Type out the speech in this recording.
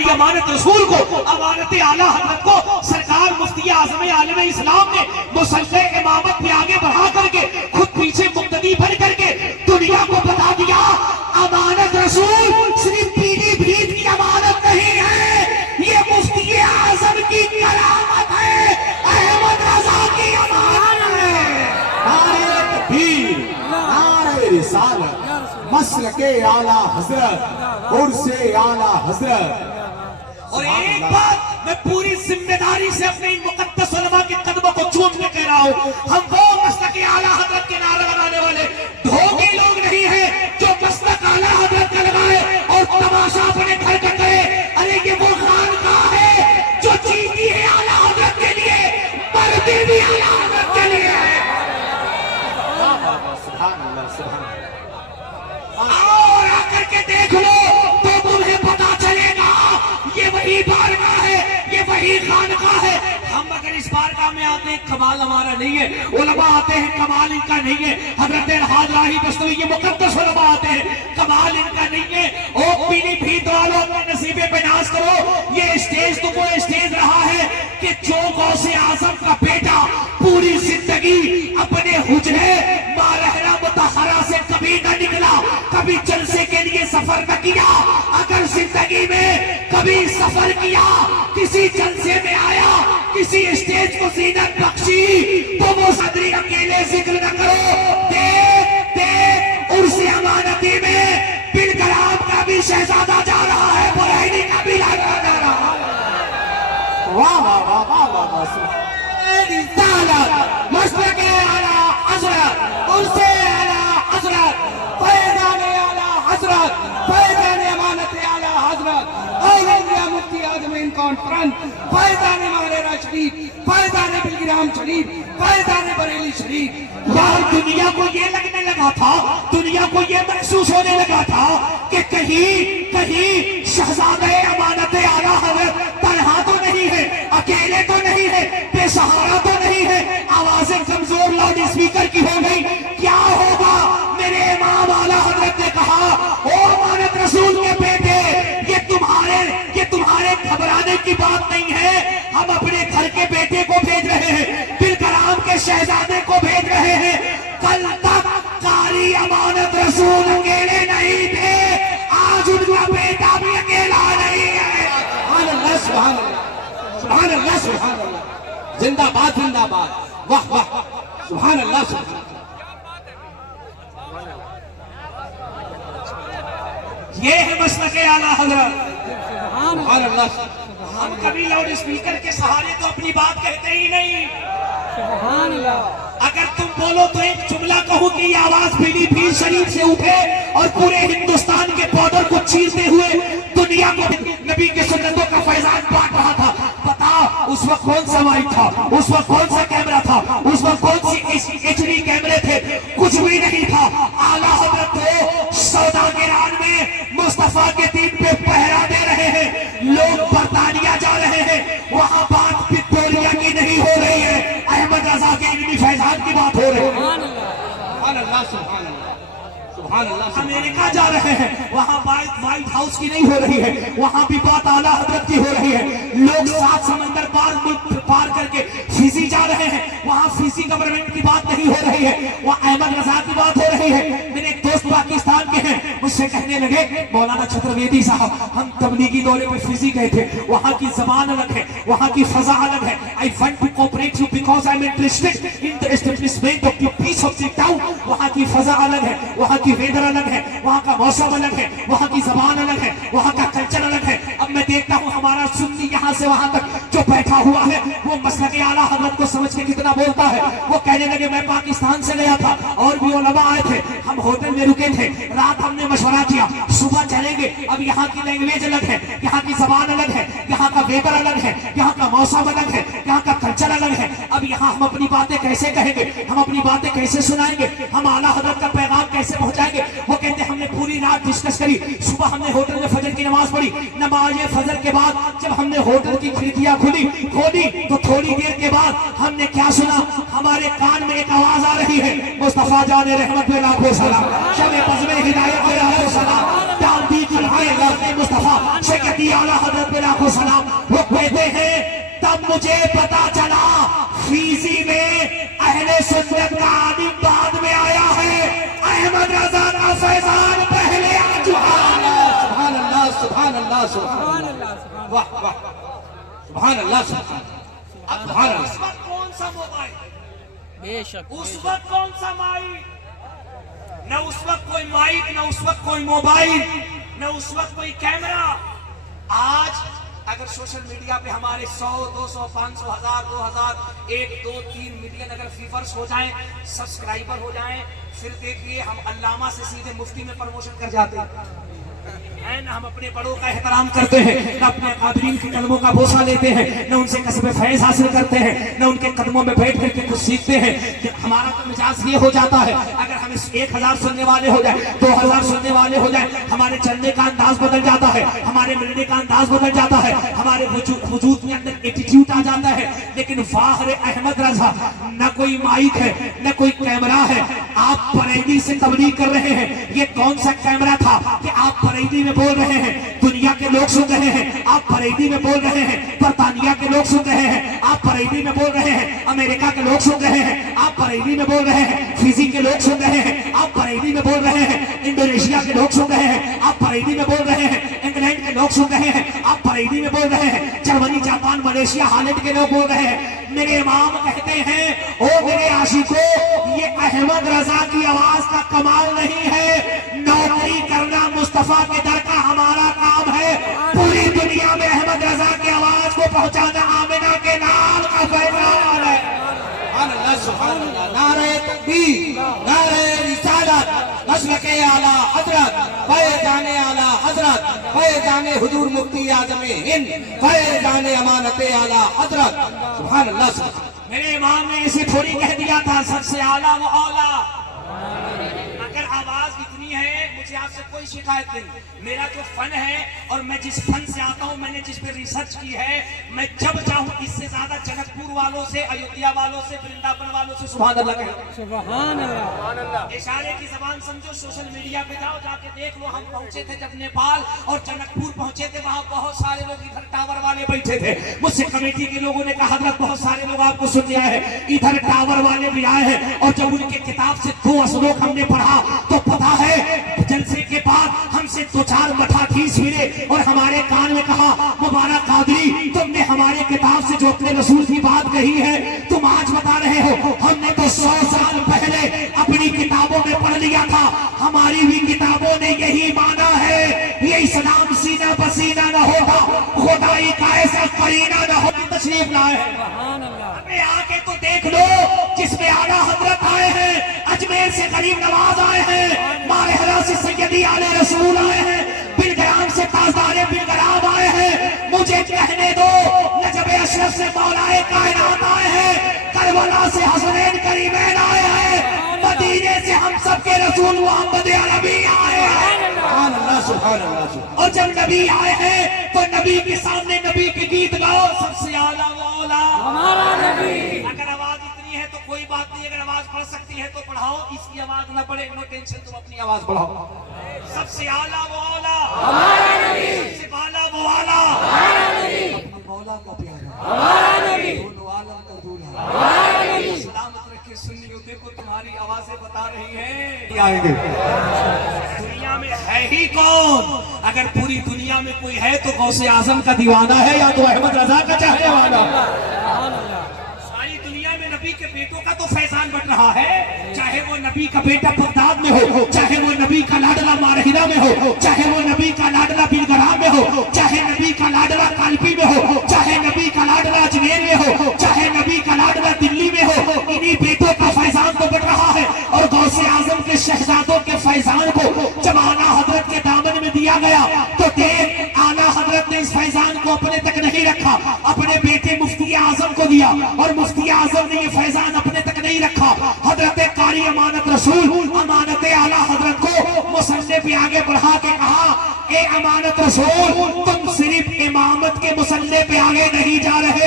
ہماری امانت رسول کو، امانت اعلیٰ حضرت کو سرکار مفتی اعظم عالم اسلام نے مسلح امامت پہ آگے بڑھا کر کے خود پیچھے مقتدی بن کر کے دنیا کو بتا دیا امانت رسول صرف پیلی بھیت کی امانت نہیں ہے، یہ مفتی اعظم کی کرامت ہے، احمد رضا کی امانت ہے۔ نعرہ تکبیر، نعرہ رسالت، مسلک اعلیٰ حضرت، عرس اعلیٰ حضرت۔ اور ایک بات میں پوری ذمہ داری سے اپنے ان مقدس علماء کے قدموں کو چوم کے کہہ رہا ہوں، ہم وہ مسلک اعلیٰ حضرت کے نعرہ لگانے والے ڈھونگے لوگ نہیں ہیں جو مسلک اعلیٰ حضرت کا لگائے اور تماشا اپنے گھر کا کرے۔ ارے یہ وہ خانقاہ ہے جو جیتی ہے اعلیٰ حضرت کے لیے، مرتی بھی اعلیٰ حضرت کے لیے ہے۔ سبحان اللہ، سبحان اللہ۔ اور آ کر کے دیکھ لو تو تمہیں پتا چلے گا یہ وہی بارگاہ ہے، یہ وہی خانقاہ ہے۔ ہم اگر اس بارگاہ میں آتے ہیں کمال ہمارا نہیں ہے، علماء آتے ہیں کمال ان کا نہیں ہے، حضرت الحاج راہی دستوی یہ مقدس علماء آتے ہیں کمال ان کا نہیں ہے۔ او پیلی بھیت والوں اپنے نصیبے پہ ناز کرو، یہ اسٹیج تو وہ اسٹیج رہا ہے کہ جو غوث اعظم کا بیٹا پوری زندگی اپنے حجرے مارحرہ مطہرہ سے کبھی نہ نکلا، کبھی جلسے کے لیے سفر نہ کیا، اگر زندگی میں کبھی سفر کیا، کسی جلسے میں آیا، کسی اسٹیج کو زینت بخشی، تو وہ صدری اکیلے ذکر نہ کرو۔ دیکھ دیکھ عرس امانتی میں بالکرام کا بھی شہزادہ جا رہا ہے، برہنی کا بھی لاڈلا جا رہا ہے۔ واہ واہ واہ واہ واہ واہ، سبحان رسالت، مسلک اعلیٰ حضرت، عرس اعلیٰ حضرت، فیضان اعلیٰ حضرت، فیضان امانت اعلیٰ حضرت، آل انڈیا مفتی اعظمین کانفرنس، فیضان مہررہ شریف، فیضان بلگرام شریف، فیضان بریلی شریف۔ یار دنیا کو یہ لگنے لگا تھا، دنیا کو یہ محسوس ہونے لگا تھا کہ کہیں شہزادہ امانت اعلیٰ حضرت تنہا تو نہیں ہے، اکیلے تو نہیں ہے، بے سہارا تو نہیں ہے، آوازیں کمزور لاؤڈ اسپیکر کی ہو گئی، کیا ہوگا؟ میرے امام اعلیٰ حضرت نے کہا او امانت رسول کے بیٹے، یہ تمہارے گھبرانے کی بات نہیں ہے، ہم اپنے گھر کے بیٹے کو بھیج رہے ہیں، بالکرام کے شہزادے کو بھیج رہے ہیں۔ کل تک قاری امانت رسول اکیلے نہیں تھے، آج ان کا بیٹا بھی اکیلا نہیں ہے۔ اللہ، سبحان اللہ، سبحان اللہ، سبحان اللہ، زندہ باد، زندہ باد، واہ واہ، سبحان اللہ، سبحان اللہ۔ یہ ہے مسلک اعلیٰ حضرت۔ سبحان اللہ، ہم کبھی لاؤڈ اسپیکر کے سہارے تو اپنی بات کہتے ہی نہیں۔ اگر تم بولو تو ایک جملہ کہو کہ یہ آواز پیلی بھیت شریف سے اٹھے اور پورے ہندوستان کے بارڈر کو چیرتے ہوئے دنیا کو نبی کے سنتوں کا فیضان بانٹ رہا تھا۔ بتا اس وقت کون سا مائک تھا، اس وقت کون سا کیمرہ تھا، اس وقت کون سی ایچ ڈی کیمرے تھے، کچھ بھی نہیں تھا۔ اعلیٰ حضرت کو سوداگران میں مصطفیٰ کے دین پہ پہرا دے رہے ہیں، لوگ برطانیہ جا رہے ہیں، وہاں بات وکٹوریا کی نہیں ہو رہی ہے، احمد رضا کے علمی فیضان کی بات ہو رہی ہے۔ سبحان اللہ، سبحان اللہ، سبحان اللہ۔ امریکہ جا رہے ہیں، وہاں وائٹ ہاؤس کی نہیں ہو رہی ہے، وہاں بھی بات اعلیٰ حضرت کی ہو رہی ہے۔ لوگ 7 سمندر پار کر کے فیزی جا رہے ہیں، وہاں فیزی گورنمنٹ کی بات نہیں ہو رہی ہے، وہاں احمد رضا کی بات ہو رہی ہے۔ میرے ایک دوست پاکستان کے ہیں، مجھ سے کہنے لگے مولانا چھترویدی صاحب ہم تبلیغی دورے پہ فیزی گئے تھے، وہاں کی زبان الگ ہے، وہاں کی فضا الگ ہے۔ I want to cooperate you because I'm interested in the establishment of the peace of the town۔ وہاں کی فضا الگ ہے، وہاں کی ویدر الگ ہے، وہاں کا موسم الگ ہے، وہاں کی زبان الگ ہے، وہاں کا کلچر الگ ہے۔ اب میں دیکھتا ہوں ہمارا سنی یہاں سے وہاں تک جو بیٹھا ہوا ہے وہ مسلک اعلیٰ حضرت کو سمجھ کے کتنا بولتا ہے۔ وہ کہنے لگے میں پاکستان سے گیا تھا اور بھی علماء آئے تھے، ہم ہوٹل میں رکے تھے، رات ہم نے مشورہ کیا صبح چلیں گے، اب یہاں کی لینگویج الگ ہے، یہاں کی زبان الگ ہے، یہاں کا ویدر الگ ہے، یہاں کا موسم الگ ہے، یہاں کا کلچر الگ ہے، اب یہاں ہم اپنی باتیں کیسے کہیں گے، ہم اپنی باتیں کیسے سنائیں گے، ہم اعلیٰ حضرت کا پیغام کیسے پہنچائیں گے۔ وہ کہتے ہم نے پوری رات ڈسکس کری، صبح ہم نے ہوٹل میں فجر کی نماز پڑھی، نماز فجر کے بعد جب ہم نے ہوٹل کی کھڑکیاں کھولی تو تھوڑی دیر کے بعد ہم نے کیا سنا، ہمارے کان میں ایک آواز آ رہی ہے، مصطفیٰ جان رحمت پہ لاکھوں سلام، شب بزم ہدایت پہ لاکھوں سلام، ڈال دی چڑھائے غرب مصطفیٰ، شکتی اعلیٰ حضرت پہ लाखों सलाम। वो कहते हैं तब मुझे पता चला फीसी में अहले सुन्नत का आलिम बाद में आया है, अहमद रजा का फैजान पहले आ चुका है। सुभान अल्लाह, सुभान अल्लाह, सुभान अल्लाह, वाह वाह, सुभान अल्लाह, सुभान अल्लाह। उस वक्त कौन सा मोबाइल, बेशक उस वक्त कौन सा माइक, न उस वक्त कोई माइक, न उस वक्त कोई मोबाइल, न उस वक्त कोई कैमरा। आज अगर सोशल मीडिया पे हमारे 100, 200, 500, 1000, 2000, 1, 2, 3 मिलियन अगर व्यूअर्स हो जाएं, सब्सक्राइबर हो जाएं, फिर देखिए हम अल्लामा से सीधे मुफ्ती में प्रमोशन कर जाते हैं। न हम अपने बड़ों का एहतराम करते हैं, न अपने कादरीन के कदमों का बोसा लेते हैं, न उनसे कसबे फैज हासिल करते हैं, न उनके कदमों में बैठ करके कुछ सीखते हैं। हमारा तो मिजाज ये हो जाता है, अगर हम 1000 सुनने वाले हो जाए, 2000 सुनने वाले हो जाए, हमारे चलने का अंदाज बदल जाता है, हमारे मिलने का अंदाज बदल जाता है, हमारे वजूद में अंदर एटीट्यूड आ जाता है। लेकिन वाह रे अहमद रजा, न कोई माइक है, न कोई कैमरा है, आप बरेली से तबलीग कर रहे हैं। ये कौन सा कैमरा था कि आप बरेली में बोल रहे हैं, दुनिया के लोग सुन रहे हैं, आप बरेली में बोल रहे हैं, बरतानिया के लोग सुन रहे हैं, आप बरेली में बोल रहे हैं, अमेरिका के लोग सुन रहे हैं, आप बरेली में बोल रहे हैं, फिजी के लोग सुन रहे हैं, आप बरेली में बोल रहे हैं, इंडोनेशिया के लोग सुन रहे हैं, आप बरेली में बोल रहे हैं, इंग्लैंड के लोग सुन रहे हैं, आप बरेली में बोल रहे हैं, जर्मनी, जापान, मलेशिया, हालैंड के लोग बोल रहे हैं। मेरे इमाम कहते हैं, ओ मेरे आशिकों, ये अहमद रजा की आवाज का कमाल नहीं है, नौकरी करना मुस्तफा के दर का हमारा काम है। पूरी दुनिया में अहमद रजा की आवाज को पहुंचाना आमिना के नाम का पैगाम है। सुभान अल्लाह, सुभान अल्लाह। नारे तकबीर, नारे रिसालत, मसलके आला हजरत, फैजाने आला हजरत, फैजाने हुजूर मुफ्ती आजम हिंद, फैजाने अमानते आला हजरत। सुभान अल्लाह, सुभान। मेरे इमाम ने इसे थोड़ी कह दिया था, सबसे आला वो औला। अगर आवाज इतनी है, मुझे आपसे कोई शिकायत नहीं। मेरा जो फन है और मैं जिस फन से आता हूँ, मैंने जिस पे रिसर्च की है, मैं जब चाहूँ इससे ज्यादा जनकपुर वालों से, अयोध्या वालों से, वृंदावन वालों से सुभान अल्लाह कहूँ। सुभान अल्लाह। इशारे की जबान समझो, सोशल मीडिया पे जाओ, जाके देख लो। हम पहुंचे थे जब नेपाल और जनकपुर पहुंचे थे, वहां बहुत सारे लोग इधर टावर वाले बैठे थे। मुझसे कमेटी के लोगों ने कहा हजरत बहुत सारे लोग आपको सुन आए हैं, इधर टावर वाले भी आए हैं। और जब उनके किताब से 2 श्लोक हमने पढ़ा तो पता है जलसे के बाद हमसे 2-4 मठाधीश मिले और हमारे कान में कहा, मुबारक कादरी, तुमने हमारे किताब से जो अपने रसूल की बात कही है तुम आज बता रहे हो, हमने तो 100 साल पहले अपनी किताबों में पढ़ लिया था, हमारी भी किताबों ने यही माना है। ये इस्लाम सीना पसीना न होगा, खुदाई का ऐसा करीना न हो। तशरीफ लाए हैं, अबे आके तो देख लो, जिसमें आला हजरत आए हैं, अजमेर से गरीब नवाज आए हैं, मारहरा से सैयदी आले रसूल आए हैं, बिलग्राम से ताजदारे बिलग्राम आए हैं। मुझे कहने दो, नजब अशरफ से मौलाए कायनात आए हैं, करबला से हसनैन करीमैन आए हैं, मदीने से हम सबके रसूल मोहम्मद अरबी आए हैं। सुभान अल्लाह, सुभान अल्लाह, सुभान। और जब नबी आए हैं तो नबी के सामने नबी के गीत गाओ, सबसे आला मौला हमारा नबी। अगर आवाज इतनी है तो कोई बात नहीं, अगर आवाज बढ़ सकती है तो बढ़ाओ, इसकी आवाज न बढ़े, नो टेंशन, तुम अपनी आवाज बढ़ाओ। सबसे आला वो आला हमारा नबी, सबसे बाला वो आला हमारा नबी, अपना मौला का प्यारा हमारा नबी, दोनों आलम का दूल्हा हमारा नबी। सलामत रखे सुन्नियों, देखो तुम्हारी आवाजें बता रही हैं आएंगे। दुनिया में है ही कौन? अगर पूरी दुनिया में कोई है तो गौसे आजम का दीवाना है या तो अहमद रजा का चाहने वाला। सारी दुनिया में नबी के बेटों का तो फैजान बट रहा है, चाहे वो नबी का बेटा बगदाद में हो, चाहे वो नबी का लाडला मारहिरा में हो, चाहे वो नबी का लाडला बिलग्राम में हो, चाहे नबी का लाडला कालपी में हो, चाहे नबी का लाडला अजमेर में हो, चाहे नबी का लाडला दिल्ली में हो, इन्हीं बेटों का फैजान तो बट रहा है। और गौसे आजम के शहजादों के फैजान को जब आला हजरत के दामन में दिया गया तो देख, आला हजरत ने इस फैजान को अपने तक नहीं रखा, अपने बेटे मुफ्ती आजम को दिया, और मुफ्ती आजम ने ये फैजान अपने तक नहीं रखा। हजरत कारी अमानत रसूल अमानत आला हजरत को मुसन्ने पे आगे बढ़ा के कहा, ए अमानत रसूल, तुम सिर्फ इमामत के मुसन्ने पे आगे नहीं जा रहे,